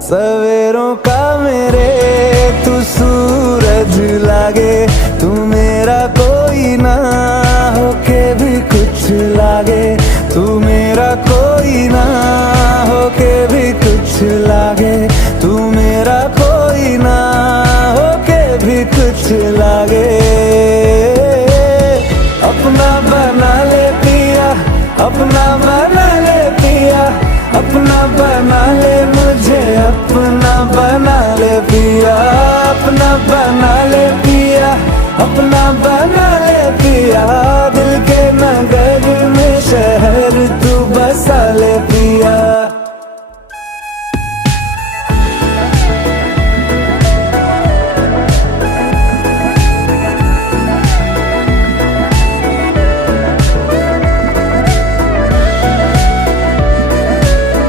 सवेरों का मेरे तू सूरज लागे, तू मेरा कोई ना होके भी कुछ लागे, तू मेरा कोई ना होके भी कुछ लागे, तू मेरा कोई ना होके भी कुछ लागे। अपना बना ले पिया, अपना बना ले पिया, अपना बना ले मुझे, अपना बना ले पिया, अपना बना ले पिया, अपना बना ले पिया। दिल के नगर में शहर तू बसा ले पिया।